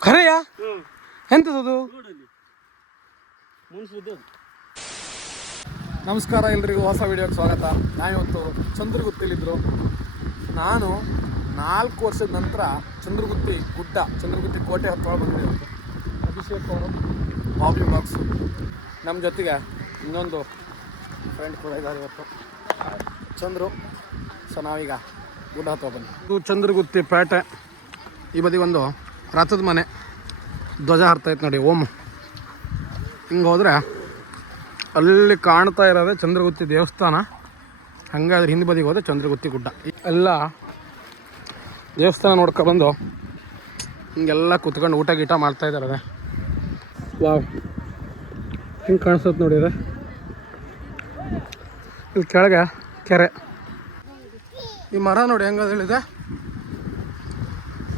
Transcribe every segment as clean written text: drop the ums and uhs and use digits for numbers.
ಖರೆಯಾ ಎಂತದದು? ನಮಸ್ಕಾರ ಎಲ್ರಿಗೂ, ಹೊಸ ವಿಡಿಯೋಗೆ ಸ್ವಾಗತ. ನಾನಿವತ್ತು ಚಂದ್ರಗುತ್ತಿಲಿದ್ರು. ನಾನು 4 ವರ್ಷದ ನಂತರ ಚಂದ್ರಗುತ್ತಿ ಗುಡ್ಡ, ಚಂದ್ರಗುತ್ತಿ ಕೋಟೆ ಹತ್ರ ಬಂದಿರೋದು. ಅಭಿಷೇಕ್ ಅವರು ಬಾಬಿ ಬಾಕ್ಸು ನಮ್ಮ ಜೊತೆಗೆ ಇನ್ನೊಂದು ಫ್ರೆಂಡ್ ಕೂಡ ಇದ್ದಾರೆ ಇವತ್ತು, ಚಂದ್ರು. ಸೊ ನಾವೀಗ ಗುಡ್ಡ ಹತ್ರ ಬಂದು, ಇದು ಚಂದ್ರಗುತ್ತಿ ಪೇಟೆ. ಈ ಬದಿ ಒಂದು ರಥದ ಮನೆ, ಧ್ವಜ ಹಾರ್ತೈತೆ ನೋಡಿ, ಓಮ್. ಹಿಂಗೆ ಹೋದರೆ ಅಲ್ಲಿ ಕಾಣ್ತಾ ಇರೋದೇ ಚಂದ್ರಗುತ್ತಿ ದೇವಸ್ಥಾನ. ಹಾಗಾದ್ರೆ ಹಿಂದೆ ಬದಿಗೆ ಹೋದರೆ ಚಂದ್ರಗುತ್ತಿ ಗುಡ್ಡ. ಎಲ್ಲ ದೇವಸ್ಥಾನ ನೋಡ್ಕೊಬಂದು ಹಿಂಗೆಲ್ಲ ಕುತ್ಕೊಂಡು ಊಟ ಗೀಟ ಮಾಡ್ತಾಯಿದ್ದಾರೆ. ವಾವ್, ಹಿಂಗೆ ಕಾಣಿಸ್ತದೆ ನೋಡಿ. ಇದೆ ಇಲ್ಲಿ ಕೆಳಗೆ ಕೆರೆ. ಈ ಮರ ನೋಡಿ ಹೆಂಗದ ಹೇಳಿದೆ,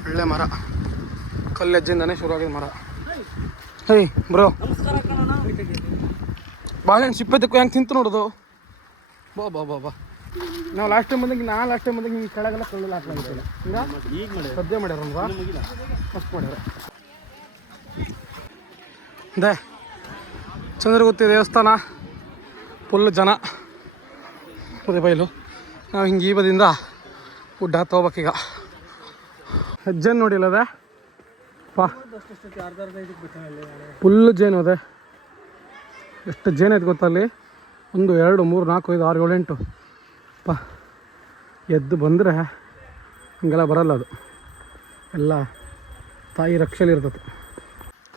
ಒಳ್ಳೆ ಮರ, ಕಲ್ಲೆಜ್ಜಿಂದನೇ ಶುರುವಾಗಿದ್ದ ಮರ. ಹೇ ಬ್ರೋ, ಬಾಳೆಹಣ್ಣು ಸಿಪ್ಪೆ ತಕ್ಕೋ ಹೆಂಗೆ ತಿಂತು ನೋಡೋದು. ಬಾ ಬಾ ಬಾ ಬಾ. ನಾವು ಲಾಸ್ಟ್ ಟೈಮ್ ಬಂದಾಗ ಹಿಂಗೆ ಕೆಳಗೆಲ್ಲ ಕಲ್ಲೆಲ್ಲ ಹಾಕ್ಲಾಗಿಲ್ಲ. ಹಿಂಗೆ ಸದ್ಯ ಮಾಡ್ಯಾರಲ್ವಾ, ಮಸ್ತ್ ಮಾಡ್ಯಾರ. ಅದೇ ಚಂದ್ರಗುತ್ತಿ ದೇವಸ್ಥಾನ, ಫುಲ್ ಜನ ಅದೇ ಬಯಲು. ನಾವು ಹಿಂಗೆ ಈ ಬದಿಯಿಂದ ಗುಡ್ಡ ಹತ್ತೋಗ್ಬೇಕೀಗ. ಹೆಜ್ಜೆ ನೋಡಿಲ್ಲ ಅದೇ ಪಾ, ಫುಲ್ ಜೇನು ಅದೇ. ಎಷ್ಟು ಜೇನು ಐತೆ ಗೊತ್ತಲ್ಲಿ, 1 2 3 4 5 6 7 8 ಪಾ. ಎದ್ದು ಬಂದರೆ ಹಿಂಗೆಲ್ಲ ಬರಲ್ಲ, ಅದು ಎಲ್ಲ ತಾಯಿ ರಕ್ಷೆಯಲ್ಲಿ ಇರ್ತದೆ.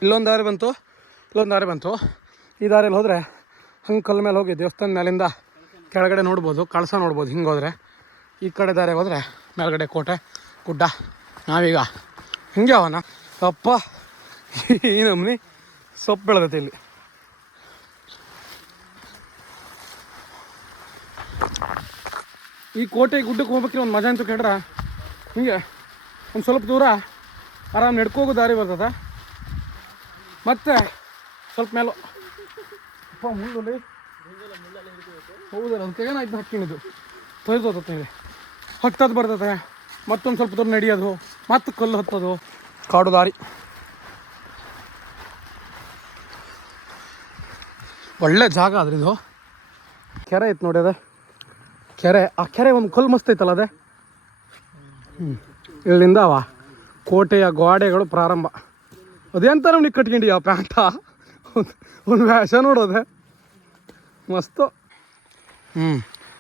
ಇಲ್ಲೊಂದು ದಾರಿ ಬಂತು, ಇಲ್ಲೊಂದು ದಾರಿ ಬಂತು. ಈ ದಾರಿಯಲ್ಲಿ ಹೋದರೆ ಹಂಗೆ ಕಲ್ಲ ಮೇಲೆ ಹೋಗಿ ದೇವಸ್ಥಾನ ಮೇಲಿಂದ ಕೆಳಗಡೆ ನೋಡ್ಬೋದು, ಕಳಸ ನೋಡ್ಬೋದು. ಹಿಂಗೆ ಹೋದರೆ ಈ ಕಡೆ ದಾರಿಗೆ ಹೋದರೆ ಮೇಲ್ಗಡೆ ಕೋಟೆ ಗುಡ್ಡ. ನಾವೀಗ ಹಿಂಗೆ ಅವನ ಅಪ್ಪ ಈ ನಮ್ಮನೆ ಸೊಪ್ಪು ಬೆಳೆದೈತೆ ಇಲ್ಲಿ. ಈ ಕೋಟೆ ಗುಡ್ಡಕ್ಕೆ ಹೋಗ್ಬೇಕ್ರಿ ಒಂದು ಮಜಾ ಅಂತ ಕೇಳ್ರೆ, ಹಿಂಗೆ ಒಂದು ಸ್ವಲ್ಪ ದೂರ ಆರಾಮ್ ನಡ್ಕೋಗೋ ದಾರಿ ಬರ್ತದೆ. ಮತ್ತೆ ಸ್ವಲ್ಪ ಮೇಲೋ ಅಪ್ಪ ಮುಂದಲ್ಲಿ ಹೌದಲ್ಲ, ಅದಕ್ಕೆ ಏನಾಯ್ತು ಹಕ್ಕಿಣಿದ್ದು ತೊಯ್ದೋತದೆ, ಹತ್ತದು ಬರ್ತದೆ. ಮತ್ತೊಂದು ಸ್ವಲ್ಪ ದೂರ ನಡೆಯೋದು, ಮತ್ತೆ ಕಲ್ಲು ಹತ್ತೋದು, ಕಾಡು ದಾರಿ. ಒಳ್ಳೆ ಜಾಗ ಆದ್ರೆ ಇದು. ಕೆರೆ ಐತೆ ನೋಡಿ, ಅದೇ ಕೆರೆ. ಆ ಕೆರೆ ಒಂದು ಕಲ್ಲು ಮಸ್ತ್ ಐತಲ್ಲ ಅದೇ. ಇಲ್ಲಿಂದ ಅವ ಕೋಟೆಯ ಗೋಡೆಗಳು ಪ್ರಾರಂಭ. ಅದೆಂತ ನೀವು ಕಟ್ಕೊಂಡಿಯ ಪ್ಯಾಂಟ, ಒಂದು ವ್ಯಾಸ ನೋಡೋದೆ ಮಸ್ತು.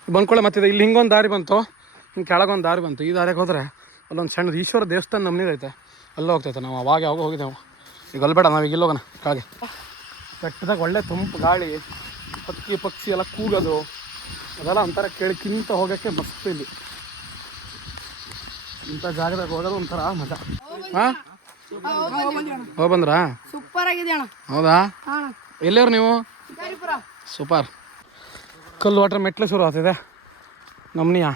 ಬಂದ್ಕೊಳ್ಳೆ ಮತ್ತಿದೆ. ಇಲ್ಲಿ ಹಿಂಗೊಂದು ದಾರಿ ಬಂತು, ಹಿಂಗೆ ಕೆಳಗೊಂದು ದಾರಿ ಬಂತು. ಈ ದಾರಿಗೆ ಹೋದರೆ ಅಲ್ಲೊಂದು ಸಣ್ಣ ಈಶ್ವರ ದೇವಸ್ಥಾನ ನಮ್ಮನೆ ಐತೆ, ಅಲ್ಲೇ ಹೋಗ್ತೈತೆ. ನಾವು ಅವಾಗ ಯಾವಾಗ ಹೋಗಿದ್ದೆವು, ಈಗ ಅಲ್ಬೇಡ, ನಾವೀಗ ಇಲ್ಲೋಗೋಣ. ಕೆಳಗೆ ಬೆಟ್ಟದಾಗ ಒಳ್ಳೆ ತಂಪು ಗಾಳಿ, ಹಕ್ಕಿ ಪಕ್ಷಿ ಎಲ್ಲ ಕೂಗೋದು, ಅದೆಲ್ಲ ಒಂಥರ ಕೇಳಿಕ್ಕಿಂತ ಹೋಗೋಕ್ಕೆ ಮಸ್ತ್. ಇಲ್ಲಿ ಇಂಥ ಜಾಗದಾಗ ಹೋಗೋದು ಒಂಥರ ಮಜಾ. ಹಾಂ, ಹೋಗಿ ಬಂದ್ರಾ? ಸೂಪರ್ ಆಗಿದೆ ಅಣ್ಣ. ಹೌದಾ, ಎಲ್ಲೇರು ನೀವು? ಸೂಪರ್. ಕಲ್ಲು ವಾಟ್ರ್ ಮೆಟ್ಲು ಶುರು ಆಗ್ತಿದೆ ನಮ್ಮನೆಯ.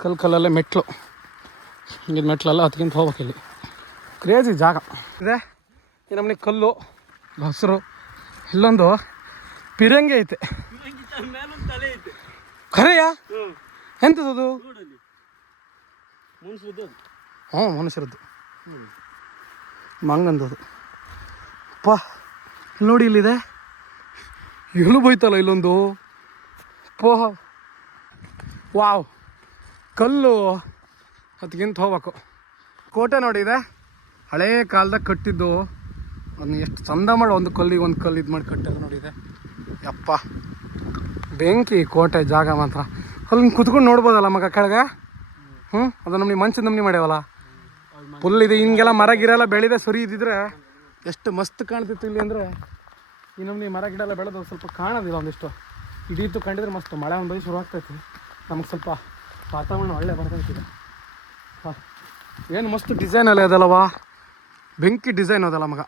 ಕಲ್ಲಲ್ಲೇ ಮೆಟ್ಲು, ಹಿಂಗೆ ಮೆಟ್ಲೆಲ್ಲ ಹತ್ಕಿಂತ ಹೋಗ್ಬೇಕು. ಇಲ್ಲಿ ಕ್ರೇಜಿ ಜಾಗ ಇದೆ. ಈ ನಮ್ಮನೆ ಕಲ್ಲು ಹಸಿರು. ಇಲ್ಲೊಂದು ಪಿರಂಗಿ ಐತೆ. ಖರೆಯಾ ಎಂತದದು? ಹ್ಞೂ, ಮನುಷ್ಯರದ್ದು ಮಂಗಂದದು. ಅಪ್ಪ ನೋಡಿ, ಇಲ್ಲಿದೆ ಎಲು ಬೋಯ್ತಲ್ಲ ಇಲ್ಲೊಂದು. ಪೋಹ, ವಾವ್, ಕಲ್ಲು ಅದಕ್ಕಿಂತ ಹೋಗ್ಬೇಕು. ಕೋಟೆ ನೋಡಿದೆ, ಹಳೇ ಕಾಲದಾಗ ಕಟ್ಟಿದ್ದು. ಅದನ್ನ ಎಷ್ಟು ಚಂದ ಮಾಡಿ ಒಂದು ಕಲ್ಲಿಗೆ ಒಂದು ಕಲ್ಲು ಇದು ಮಾಡಿ ಕಟ್ಟಿದ್ದು ನೋಡಿದೆ. ಯಪ್ಪ ಬೆಂಕಿ ಕೋಟೆ ಜಾಗ ಮಾತ್ರ. ಅಲ್ಲಿ ಕುತ್ಕೊಂಡು ನೋಡ್ಬೋದಲ್ಲ ಮಗ ಕೆಳಗೆ. ಅದು ನಮ್ಮನೆ ಮಂಚದ ನಮ್ಮನೆ ಮಾಡ್ಯಾವಲ್ಲ, ಫುಲ್ ಇದೆ. ಹಿಂಗೆಲ್ಲ ಮರ ಗಿರ ಎಲ್ಲ ಬೆಳೆದೆ ಸರಿ ಇದ್ದಿದ್ರೆ ಎಷ್ಟು ಮಸ್ತ್ ಕಾಣ್ತಿತ್ತು ಇಲ್ಲಿ. ಅಂದರೆ ಈ ನಮ್ಮನೆ ಮರ ಗಿಡ ಎಲ್ಲ ಬೆಳೆದು ಸ್ವಲ್ಪ ಕಾಣೋದಿಲ್ಲ, ಒಂದಿಷ್ಟು ಹಿಡಿಯಿತು ಕಂಡಿದ್ರೆ ಮಸ್ತ್. ಮಳೆ ಒಂದು ಬೈ ಶುರು ಆಗ್ತೈತಿ, ನಮಗೆ ಸ್ವಲ್ಪ ವಾತಾವರಣ ಒಳ್ಳೆ ಬರ್ತೈತಿದೆ. ಏನು ಮಸ್ತ್ ಡಿಸೈನ್ ಅಲ್ಲ ಅದಲ್ಲವಾ, ಬೆಂಕಿ ಡಿಸೈನ್ ಅದಲ್ಲ ಮಗ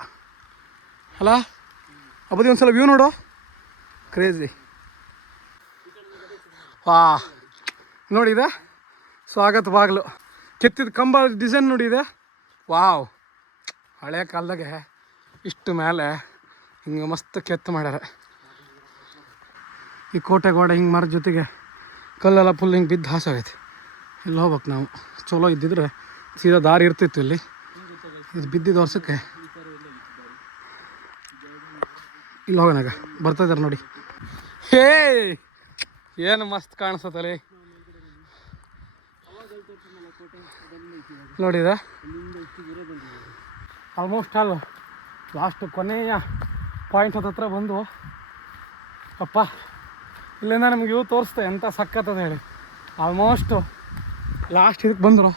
ಅಲ್ಲ. ಅಬದಿ ಒಂದು ಸಲ ವ್ಯೂ ನೋಡು, ಕ್ರೇಜಿ. ವಾ ನೋಡಿದೆ, ಸ್ವಾಗತ ಬಾಗಿಲು, ಕೆತ್ತಿದ ಕಂಬ ಡಿಸೈನ್ ನೋಡಿದೆ. ವಾವ್, ಹಳೆ ಕಾಲದಾಗೆ ಇಷ್ಟು ಮೇಲೆ ಹಿಂಗೆ ಮಸ್ತ್ ಕೆತ್ತು ಮಾಡ್ಯಾರ. ಈ ಕೋಟೆ ಗೋಡೆ ಹಿಂಗೆ ಮರದ ಜೊತೆಗೆ ಕಲ್ಲೆಲ್ಲ ಫುಲ್ ಹಿಂಗೆ ಬಿದ್ದು ಹಾಸಾಗೈತಿ. ಇಲ್ಲಿ ಹೋಗ್ಬೇಕು ನಾವು. ಚಲೋ ಇದ್ದಿದ್ರೆ ಸೀದಾ ದಾರಿ ಇರ್ತಿತ್ತು ಇಲ್ಲಿ. ಇದು ಬಿದ್ದಿದ್ದು ವರ್ಷಕ್ಕೆ ಇಲ್ಲಿ ಹೋಗೋಣಾಗ ಬರ್ತಾ ಇದಾರೆ ನೋಡಿ. ಹೇ ಏನು ಮಸ್ತ್ ಕಾಣಿಸ್ತಲ್ಲಿ ನೋಡಿದ. ಆಲ್ಮೋಸ್ಟ್ ಆಲ್ ಲಾಸ್ಟ್ ಕೊನೆಯ ಪಾಯಿಂಟ್ ಹತ್ರ ಬಂದು ಅಪ್ಪ ಇಲ್ಲಿಂದ ನಮ್ಗೆ ಇವು ತೋರಿಸ್ತೆ ಎಂಥ ಸಕ್ಕತ್ತದ ಹೇಳಿ. ಆಲ್ಮೋಸ್ಟು ಲಾಸ್ಟ್ ಇದಕ್ಕೆ ಬಂದರು.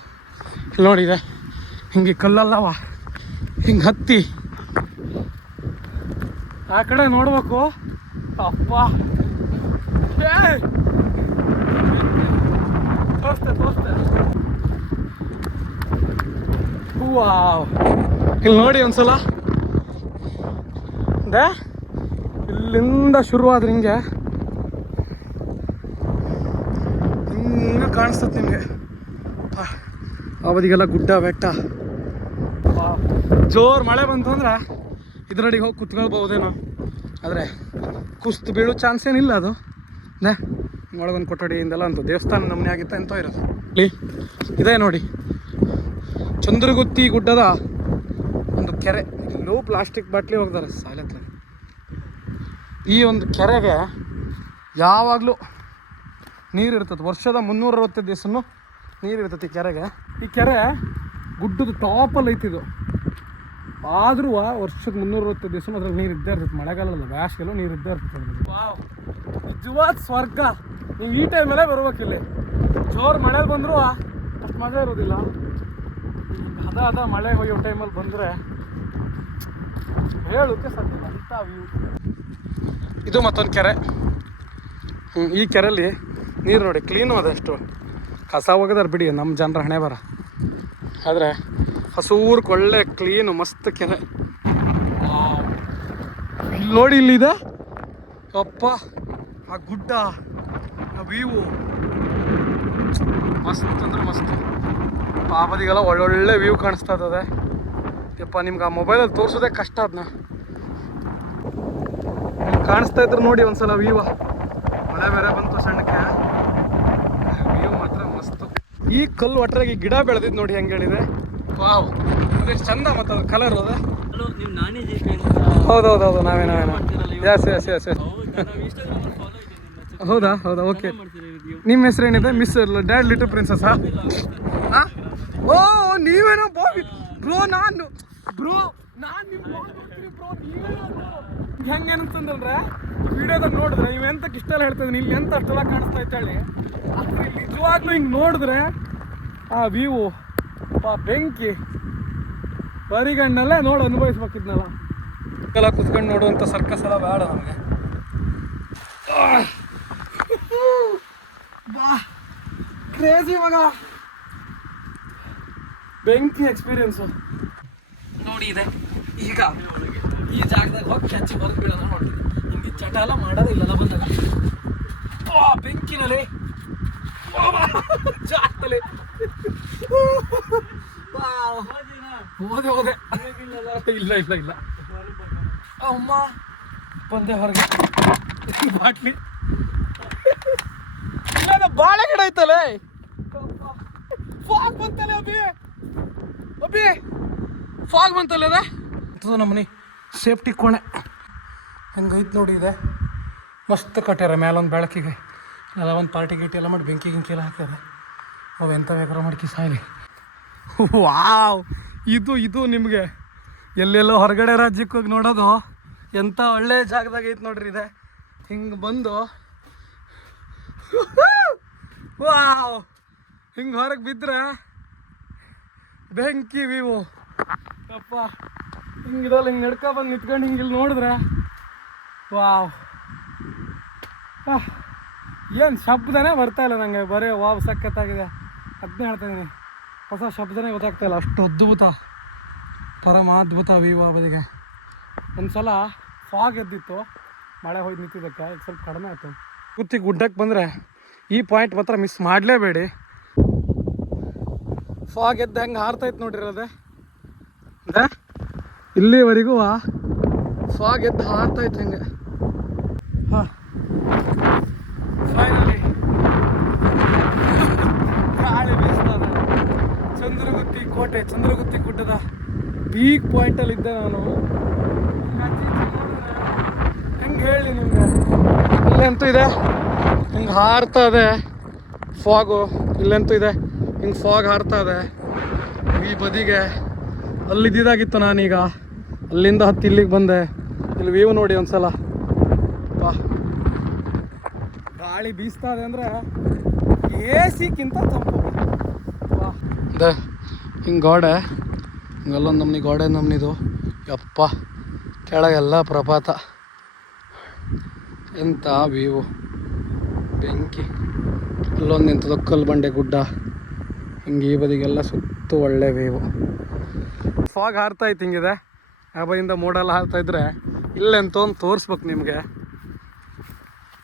ಇಲ್ಲಿ ನೋಡಿದೆ ಹಿಂಗೆ ಕಲ್ಲಲ್ಲವ ಹಿಂಗೆ ಹತ್ತಿ ಆ ಕಡೆ ನೋಡ್ಬೇಕು. ಅಪ್ಪ ತೋರಿಸ್ತೆ ವಾವ್. ಇಲ್ಲಿ ನೋಡಿ ಒಂದ್ಸಲ ಇಲ್ಲಿಂದ ಶುರುವಾದ್ರೆ ಹಿಂಗೆ ಕಾಣಿಸ್ತದೆ ನಿಮಗೆ. ಅವಧಿಗೆಲ್ಲ ಗುಡ್ಡ ಬೆಟ್ಟ. ಜೋರು ಮಳೆ ಬಂತು ಅಂದ್ರೆ ಇದರಡಿಗೆ ಹೋಗಿ ಕುತ್ಕೊಳ್ಬಹುದೇನೋ, ಆದರೆ ಕುಸ್ತು ಬೀಳೋ ಚಾನ್ಸ್ ಏನಿಲ್ಲ. ಅದು ಒಳಗೊಂದು ಕೊಠಡಿಯಿಂದೆಲ್ಲ ಅಂತ ದೇವಸ್ಥಾನ ನಮ್ಮನೆ ಆಗಿತ್ತ ಎಂತ ಇರೋದು. ಇಲ್ಲಿ ಇದೆ ನೋಡಿ ಚಂದ್ರಗುತ್ತಿ ಗುಡ್ಡದ ಒಂದು ಕೆರೆ. ಇಲ್ಲೂ ಪ್ಲಾಸ್ಟಿಕ್ ಬಾಟ್ಲಿ ಹೋಗ್ತಾರೆ ಸಾಲತ್ರ. ಈ ಒಂದು ಕೆರೆಗೆ ಯಾವಾಗಲೂ ನೀರು ಇರ್ತದೆ. ವರ್ಷದ 365 ದಿವಸನೂ ನೀರು ಇರ್ತೈತಿ ಈ ಕೆರೆಗೆ. ಈ ಕೆರೆ ಗುಡ್ಡದ ಟಾಪಲ್ಲಿ ಐತಿದು. ಆದರೂ ವರ್ಷದ 365 ದಿವಸ ಅದ್ರಲ್ಲಿ ನೀರು ಇದ್ದೇ ಇರ್ತೈತೆ. ಮಳೆಗಾಲಲ್ಲ ಬ್ಯಾಸ್ಗೆಲ್ಲೂ ನೀರು ಇದ್ದೇ ಇರ್ತೈತೆ. ವಾವ್, ನಿಜವಾದ ಸ್ವರ್ಗ. ನೀವು ಈ ಟೈಮಲ್ಲೇ ಬರ್ಬೇಕಿಲ್ಲಿ. ಜೋರು ಮಳೆ ಬಂದರೂ ಅಷ್ಟು ಮಜಾ ಇರೋದಿಲ್ಲ. ಅದ ಮಳೆ ಹೊಯ್ಯೋ ಟೈಮಲ್ಲಿ ಬಂದರೆ ಹೇಳುತ್ತೆ ಸದ್ಯ ಅಂಥ ವ್ಯೂ. ಇದು ಮತ್ತೊಂದು ಕೆರೆ. ಈ ಕೆರೆಯಲ್ಲಿ ನೀರು ನೋಡಿ ಕ್ಲೀನು ಅದಷ್ಟು ಕಸ ಹೋಗೋದಾರ ಬಿಡಿ, ನಮ್ಮ ಜನರ ಹಣೆ ಬರ. ಆದರೆ ಹಸೂರು ಒಳ್ಳೆ ಕ್ಲೀನು ಮಸ್ತ್ ಕೆರೆ. ಇಲ್ಲಿ ನೋಡಿ ಇಲ್ಲಿದೆ ಅಪ್ಪ ಆ ಗುಡ್ಡ, ಆ ವ್ಯೂ ಮಸ್ತ್ ಅಂದ್ರೆ ಮಸ್ತ್. ಆ ಬದಿಗೆಲ್ಲ ಒಳ್ಳೊಳ್ಳೆ ವ್ಯೂ ಕಾಣಿಸ್ತಾ ಇರ್ತದೆ. ಯಪ್ಪ ನಿಮ್ಗೆ ಆ ಮೊಬೈಲಲ್ಲಿ ತೋರಿಸೋದೇ ಕಷ್ಟ. ಅದನ್ನ ಕಾಣಿಸ್ತಾ ಇದ್ರು ನೋಡಿ ಒಂದ್ಸಲ ವ್ಯೂ. ಮಳೆ ಬೇರೆ ಬಂತು ಸಣ್ಣಕ್ಕೆ, ವ್ಯೂ ಮಾತ್ರ ಮಸ್ತು. ಈ ಕಲ್ಲು ಒಟ್ಟರಾಗಿ ಗಿಡ ಬೆಳೆದಿದ್ದು ನೋಡಿ ಹೆಂಗೆ ಹೇಳಿದೆ. ವಾವ್, ಎಷ್ಟು ಚಂದ ಮತ್ತು ಅದು ಕಲರ್ ಅದ. ಹೌದೌದೌದು, ನಾವೇನ ಎಸ್ ಎಸ್ ಎಸ್ ಎಸ್. ಹೌದಾ ಓಕೆ. ನಿಮ್ಮ ಹೆಸರು ಏನಿದೆ? Miss dad little princess. ಹಾಂ, ಓ ನೀವೇನೋ ಬ್ರೋ. ನಾನು ನಿಮ್ಮ ಹೆಂಗೇನಂತಂದ್ರೆ ವಿಡಿಯೋದಾಗ ನೋಡಿದ್ರೆ ಇವೆಂತಕ್ಕೆ ಇಷ್ಟೆಲ್ಲ ಹೇಳ್ತಿದ್ದೀನಿ, ಇಲ್ಲಿ ಎಂತ ಅಷ್ಟೆಲ್ಲ ಕಾಣಿಸ್ತಾ ಇತ್ತು ಹೇಳಿ. ಆದರೆ ನಿಜವಾಗ್ಲೂ ಹಿಂಗೆ ನೋಡಿದ್ರೆ ಆ ವ್ಯೂ ಬೆಂಕಿ ಬರಿಗಣ್ಣಲ್ಲೇ ನೋಡಿ ಅನುಭವಿಸ್ಬೇಕಿದ್ನಲ್ಲ. ಎಲ್ಲ ಕುತ್ಕೊಂಡು ನೋಡುವಂಥ ಸರ್ಕಸ್ ಎಲ್ಲ ಬೇಡ ನಮಗೆ. ಬಾ ಕ್ರೇಜಿ ಮಗ, ಬೆಂಕಿ ಎಕ್ಸ್ಪೀರಿಯನ್ಸು ನೋಡಿ ಇದೆ. ಈಗ ಈ ಜಾಗದಾಗ ಹೋಗಿ ಕ್ಯಾಚಿ ಬರೋದು ಬೀಳೋದು ನೋಡ್ರಿ. ಹಿಂಗೆ ಚಟ ಎಲ್ಲ ಮಾಡೋದಿಲ್ಲಲ್ಲ ಬಂದಾಗ. ಬೆಂಕಿನಲ್ಲಿ ಜಾಗದಲ್ಲಿ ಹೋದೆ ಇಲ್ಲ ಅಮ್ಮ ಬಂದೆ ಹೊರಗೆ. ಬಾಟ್ಲಿ ಬಾಳೆ ಗಿಡ ಐತಲ್ಲ, ಫಾಗ್ ಬಂತಲ್ಲ ಅಭಿ ಫಾಗ್ ಬಂತಲ್ಲ ಅದ ನಮ್ಮನೆ ಸೇಫ್ಟಿ ಕೋಣೆ ಹೆಂಗೈತೆ ನೋಡಿ. ಇದೆ ಮಸ್ತ್ ಕಟ್ಟ್ಯಾರ ಮೇಲೊಂದು ಬೆಳಕಿಗೆ ಎಲ್ಲ ಒಂದು ಪಾರ್ಟಿ ಗೀಟಿ ಎಲ್ಲ ಮಾಡಿ ಬೆಂಕಿ ಗಿಂಕಿ ಎಲ್ಲ ಹಾಕ್ಯಾರ. ಅವು ಎಂಥ ಬೇಕಾರ ಮಾಡ್ಕಿ ಸಾಯ್ಲಿ. ವಾವ್, ಇದು ನಿಮಗೆ ಎಲ್ಲೆಲ್ಲೋ ಹೊರಗಡೆ ರಾಜ್ಯಕ್ಕೆ ಹೋಗಿ ನೋಡೋದು ಎಂಥ ಒಳ್ಳೆ ಜಾಗದಾಗ ಐತೆ ನೋಡ್ರಿ. ಇದೆ ಹಿಂಗೆ ಬಂದು ವಾವ್ ಹಿಂಗೆ ಹೊರಗೆ ಬಿದ್ದರೆ ಬೆಂಕಿ ವ್ಯೂ ಅಪ್ಪ. ಹಿಂಗಿದಲ್ಲ ಹಿಂಗೆ ನಡ್ಕೊ ಬಂದು ನಿಂತ್ಕೊಂಡು ಹಿಂಗೆ ಇಲ್ಲಿ ನೋಡಿದ್ರೆ ವಾವ್. ಏನು ಶಬ್ದನೇ ಬರ್ತಾಯಿಲ್ಲ ನನಗೆ, ಬರೀ ವಾವ್ ಸಖತ್ತಾಗಿದೆ. ಅದನ್ನೇ ಹೇಳ್ತಾಯಿದ್ದೀನಿ, ಹೊಸ ಶಬ್ದನೇ ಗೊತ್ತಾಗ್ತಾಯಿಲ್ಲ. ಅಷ್ಟು ಅದ್ಭುತ, ಪರಮಾದ್ಭುತ ವ್ಯೂ ಆ ಬದಿಗೆ. ಒಂದು ಸಲ ಫಾಗ್ ಎದ್ದಿತ್ತು, ಮಳೆ ಹೋಗಿ ನಿಂತಿದ್ದಕ್ಕೆ ಈಗ ಸ್ವಲ್ಪ ಕಡಿಮೆ ಆಯಿತು. ಗುತ್ತಿ ಗುಡ್ಡಕ್ಕೆ ಬಂದರೆ ಈ ಪಾಯಿಂಟ್ ಮಾತ್ರ ಮಿಸ್ ಮಾಡಲೇಬೇಡಿ. ಫಾಗ್ ಎದ್ದು ಹೆಂಗೆ ಹಾರ್ತೈತೆ ನೋಡಿರೋದೆ. ಇಲ್ಲಿವರೆಗೂ ಫಾಗ್ ಎದ್ದು ಹಾರ್ತೈತೆ ಹೆಂಗೆ. ಹಾಂ, ಫೈನಲಿ ಗಾಳಿ ಬೀಸ್ತದೆ. ಚಂದ್ರಗುತ್ತಿ ಕೋಟೆ ಚಂದ್ರಗುತ್ತಿ ಗುಡ್ಡದ ಪೀಕ್ ಪಾಯಿಂಟಲ್ಲಿ ಇದ್ದೆ ನಾನು. ಹೆಂಗೆ ಹೇಳಿ ನಿಮಗೆ, ಇಲ್ಲಂತೂ ಇದೆ ಹಿಂಗೆ ಹಾರ್ತಾ ಇದೆ ಫಾಗು, ಇಲ್ಲಂತೂ ಇದೆ ಹಿಂಗೆ ಫಾಗ್ ಹಾರ್ತಾ ಇದೆ. ಈ ಬದಿಗೆ ಅಲ್ಲಿದ್ದಾಗಿತ್ತು ನಾನೀಗ, ಅಲ್ಲಿಂದ ಹತ್ತಿ ಇಲ್ಲಿಗೆ ಬಂದೆ. ಇಲ್ಲಿ ವ್ಯೂ ನೋಡಿ ಒಂದ್ಸಲ. ಬಾ, ಗಾಳಿ ಬೀಸ್ತಾ ಇದೆ ಅಂದರೆ ಎ ಸಿಕ್ಕಿಂತ ತಂಪು. ಬಾ, ಅದೇ ಹಿಂಗೆ ಗೋಡೆ, ಹಿಂಗೆಲ್ಲೊಂದು ನಮ್ನಿ ಗೋಡೆ ನಮ್ನಿದು. ಯಪ್ಪ, ಕೆಳಗೆಲ್ಲ ಪ್ರಪಾತ, ಎಂಥ ವ್ಯೂ, ಬೆಂಕಿ. ಅಲ್ಲೊಂದು ನಿಂತದ ಕಲ್ಲು ಬಂಡೆ ಗುಡ್ಡ, ಹಿಂಗೆ ಈ ಬದಿಗೆಲ್ಲ ಸುತ್ತು ಒಳ್ಳೆ ವ್ಯೂ. ಫಾಗ್ ಹಾರ್ತಾ ಇತ್ತು ಹಿಂಗಿದೆ, ಆ ಬದಿಯಿಂದ ಮೋಡೆಲ್ಲ ಹಾರ್ತಾ ಇದ್ರೆ ಇಲ್ಲೆಂತ ಒಂದು ತೋರಿಸ್ಬೇಕು ನಿಮಗೆ.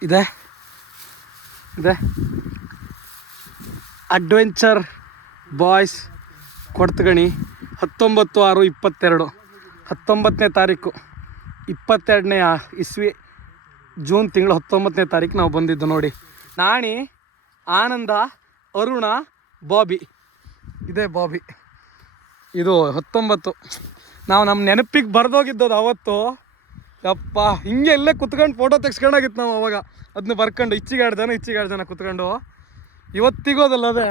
ಇದೆ ಇದೆ ಅಡ್ವೆಂಚರ್ ಬಾಯ್ಸ್ ಕೊಡ್ತಗಣಿ 19/6/22, 19ನೇ ತಾರೀಕು 22ನೇ ಇಸ್ವಿ, ಜೂನ್ ತಿಂಗಳು 19ನೇ ತಾರೀಕು ನಾವು ಬಂದಿದ್ದು ನೋಡಿ. ನಾಣಿ, ಆನಂದ, ಅರುಣ, ಬಾಬಿ. ಇದೇ ಬಾಬಿ. ಇದು 19 ನಾವು ನಮ್ಮ ನೆನಪಿಗೆ ಬರೆದೋಗಿದ್ದದು ಅವತ್ತು. ಯಪ್ಪ, ಹಿಂಗೆ ಇಲ್ಲೇ ಕುತ್ಕೊಂಡು ಫೋಟೋ ತೆಗ್ಸ್ಕೊಂಡಾಗಿತ್ತು ನಾವು ಅವಾಗ. ಅದನ್ನ ಬರ್ಕೊಂಡು ಇಚ್ಚಿಗೆ 2 ಜನ ಕುತ್ಕೊಂಡು. ಇವತ್ತಿಗೋದಲ್ಲದೆ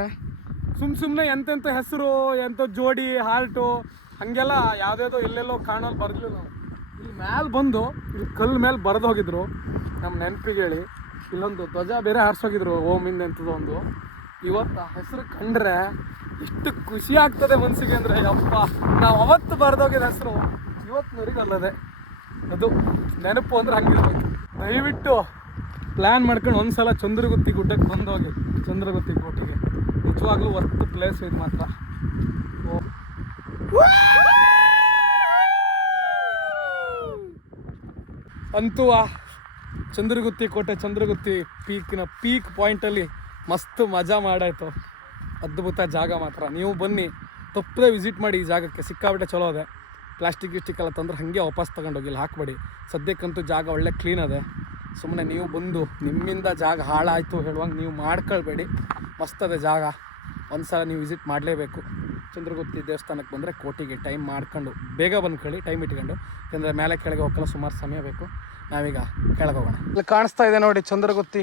ಸುಮ್ಮನೆ ಎಂತೆಂಥ ಹೆಸರು, ಎಂಥ ಜೋಡಿ, ಹಾರ್ಟು, ಹಾಗೆಲ್ಲ ಯಾವುದೇದೋ ಎಲ್ಲೆಲ್ಲೋ ಕಾಣೋದು ಬರಲಿಲ್ಲ ನಾವು. ಇಲ್ಲಿ ಮೇಲೆ ಬಂದು ಇಲ್ಲಿ ಕಲ್ಲು ಮೇಲೆ ಬರೆದು ಹೋಗಿದ್ರು ನಮ್ಮ ನೆನಪಿಗೆ ಹೇಳಿ. ಇಲ್ಲೊಂದು ಧ್ವಜ ಬೇರೆ ಹಾರಿಸೋಗಿದ್ರು ಓಮಿಂದ ಎಂಥದ್ದು ಒಂದು. ಇವತ್ತು ಆ ಹೆಸರು ಕಂಡ್ರೆ ಎಷ್ಟು ಖುಷಿ ಆಗ್ತದೆ ಮನಸ್ಸಿಗೆ ಅಂದರೆ, ಯಪ್ಪ, ನಾವು ಅವತ್ತು ಬರೆದೋಗಿದ ಹೆಸರು ಇವತ್ತಿನವರೆಗೆ ಅಲ್ಲದೆ. ಅದು ನೆನಪು ಅಂದ್ರೆ ಹಂಗಿರ್ಬೇಕು. ದಯವಿಟ್ಟು ಪ್ಲ್ಯಾನ್ ಮಾಡ್ಕೊಂಡು ಒಂದ್ಸಲ ಚಂದ್ರಗುತ್ತಿ ಗುಡ್ಡಕ್ಕೆ ಬಂದೋಗಿ, ಚಂದ್ರಗುತ್ತಿ ಕೋಟೆಗೆ. ನಿಜವಾಗ್ಲೂ ವರ್ತ್ ಪ್ಲೇಸ್ ಇದು ಮಾತ್ರ. ಅಂತೂ ಆ ಚಂದ್ರಗುತ್ತಿ ಕೋಟೆ, ಚಂದ್ರಗುತ್ತಿ ಪೀಕ್ ಪಾಯಿಂಟಲ್ಲಿ ಮಸ್ತ್ ಮಜಾ ಮಾಡಾಯಿತು. ಅದ್ಭುತ ಜಾಗ ಮಾತ್ರ. ನೀವು ಬನ್ನಿ, ತಪ್ಪದೆ ವಿಸಿಟ್ ಮಾಡಿ ಈ ಜಾಗಕ್ಕೆ. ಸಿಕ್ಕಾಬಿಟ್ಟೆ ಚಲೋ ಅದೆ. ಪ್ಲಾಸ್ಟಿಕ್ ಎಲ್ಲ ತಂದ್ರೆ ಹಾಗೆ ವಾಪಸ್ ತೊಗೊಂಡೋಗಿಲ್ಲ, ಹಾಕ್ಬೇಡಿ. ಸದ್ಯಕ್ಕಂತೂ ಜಾಗ ಒಳ್ಳೆ ಕ್ಲೀನ್ ಅದೆ. ಸುಮ್ಮನೆ ನೀವು ಬಂದು ನಿಮ್ಮಿಂದ ಜಾಗ ಹಾಳಾಯಿತು ಹೇಳುವಂಗೆ ನೀವು ಮಾಡ್ಕೊಳ್ಬೇಡಿ. ಮಸ್ತ್ ಅದೆ ಜಾಗ. ಒಂದು ಸಲ ನೀವು ವಿಸಿಟ್ ಮಾಡಲೇಬೇಕು. ಚಂದ್ರಗುತ್ತಿ ದೇವಸ್ಥಾನಕ್ಕೆ ಬಂದರೆ ಕೋಟೆಗೆ ಟೈಮ್ ಮಾಡ್ಕೊಂಡು ಬೇಗ ಬಂದ್ಕೊಳ್ಳಿ, ಟೈಮ್ ಇಟ್ಕೊಂಡು. ಯಾಕಂದರೆ ಮೇಲೆ ಕೆಳಗೆ ಹೋಗಲ್ಲ, ಸುಮಾರು ಸಮಯ ಬೇಕು. ನಾವೀಗ ಕೆಳಗೆ ಹೋಗೋಣ. ಇಲ್ಲಿ ಕಾಣಿಸ್ತಾ ಇದೆ ನೋಡಿ ಚಂದ್ರಗುತ್ತಿ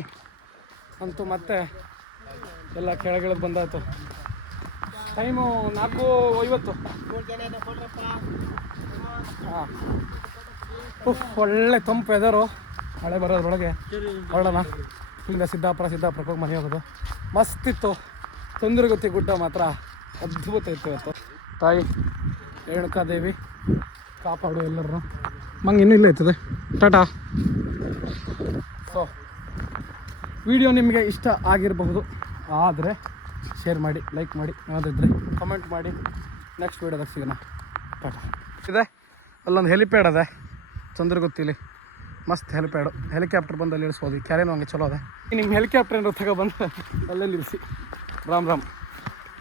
ಅಂತೂ. ಮತ್ತೆ ಎಲ್ಲ ಕೆಳಗಿಳಿದು ಬಂದಾಯ್ತು. ಟೈಮು 4:50. ಹಾಂ, ಒಳ್ಳೆ ತಂಪು ವೆದರು. ಮಳೆ ಬರೋದ್ರೊಳಗೆ ಹೊರಡೋಣ. ಇಲ್ಲಿಂದ ಸಿದ್ದಾಪುರಕ್ಕೆ ಹೋಗಿ ಮನೆ ಹೋಗೋದು. ಮಸ್ತಿತ್ತು. ಚಂದ್ರಗುತ್ತಿ ಗುಡ್ಡ ಮಾತ್ರ ಅದ್ಭುತ ಇತ್ತು ಇವತ್ತು. ತಾಯಿ ರೇಣುಕಾದೇವಿ ಕಾಪಾಡು ಎಲ್ಲರೂ. ಮಂಗೆ ಇನ್ನೂ ಇಲ್ಲೇ ಇರ್ತದೆ. ಟಾಟಾ. ಸೊ ವಿಡಿಯೋ ನಿಮಗೆ ಇಷ್ಟ ಆಗಿರಬಹುದು, ಆದರೆ ಶೇರ್ ಮಾಡಿ, ಲೈಕ್ ಮಾಡಿ, ಯಾವುದಿದ್ರೆ ಕಮೆಂಟ್ ಮಾಡಿ. ನೆಕ್ಸ್ಟ್ ವೀಡಿಯೋದಾಗ ಸಿಗೋಣ. ಟಾಟಾ. ಇದೆ ಅಲ್ಲೊಂದು ಹೆಲಿಪ್ಯಾಡ್ ಅದೆ ಚಂದ್ರಗುತ್ತಿಲಿ, ಮಸ್ತ್ ಹೆಲಿಪ್ಯಾಡು. ಹೆಲಿಕಾಪ್ಟರ್ ಬಂದು ಅಲ್ಲಿ ಇಳಿಸ್ಬೋದು. ಕ್ಯಾರೇನು ಹಂಗೆ ಚಲೋ ಅದೆ. ನಿಮ್ಮ ಹೆಲಿಕಾಪ್ಟರ್ ಏನಾರು ತಗೊಬಂದು ಅಲ್ಲೇ ನಿಲ್ಲಿಸಿ. ರಾಮ್ ರಾಮ್.